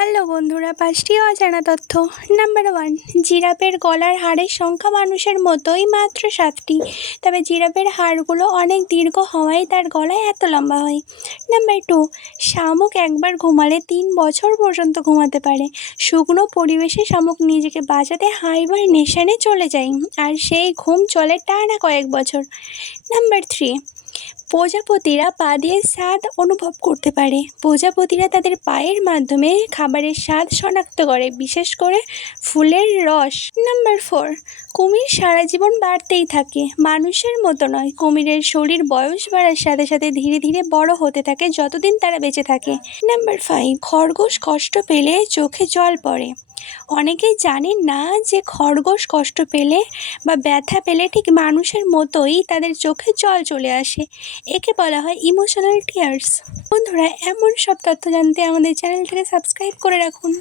Hello বন্ধুরা, 5টি অজানা তথ্য। নাম্বার 1, জিরাফের গলার হাড়ের সংখ্যা মানুষের মতোই মাত্র 7টি, তবে জিরাফের হাড়গুলো অনেক দীর্ঘ হওয়ায় তার গলায় এত লম্বা হয়। নাম্বার 2, শামুক একবার ঘুমালে 3 বছর পর্যন্ত ঘুমাতে পারে। শুকনো পরিবেশে শামুক নিজেকে বাঁচাতে হাইবারনেশনে চলে যায়, আর সেই ঘুম চলে টানা কয়েক বছর। নাম্বার 3, প্রজাপতিরা পা দিয়ে স্বাদ অনুভব করতে পারে। প্রজাপতিরা তাদের পায়ের মাধ্যমে খাবারের স্বাদ শনাক্ত করে, বিশেষ করে ফুলের রস। নাম্বার 4, কুমির সারা জীবন বাড়তেই থাকে। মানুষের মতো নয়, কুমিরের শরীর বয়স বাড়ার সাথে সাথে ধীরে ধীরে বড় হতে থাকে যতদিন তারা বেঁচে থাকে। নাম্বার 5, খরগোশ কষ্ট পেলে চোখে জল পড়ে। অনেকেই জানেন না যে খরগোশ কষ্ট পেলে বা ব্যথা পেলে ঠিক মানুষের মতোই তাদের চোখে জল চলে আসে। একে বলা হয় ইমোশনাল টিয়ার্স। বন্ধুরা, এমন সব তথ্য জানতে আমাদের চ্যানেলটাকে সাবস্ক্রাইব করে রাখুন।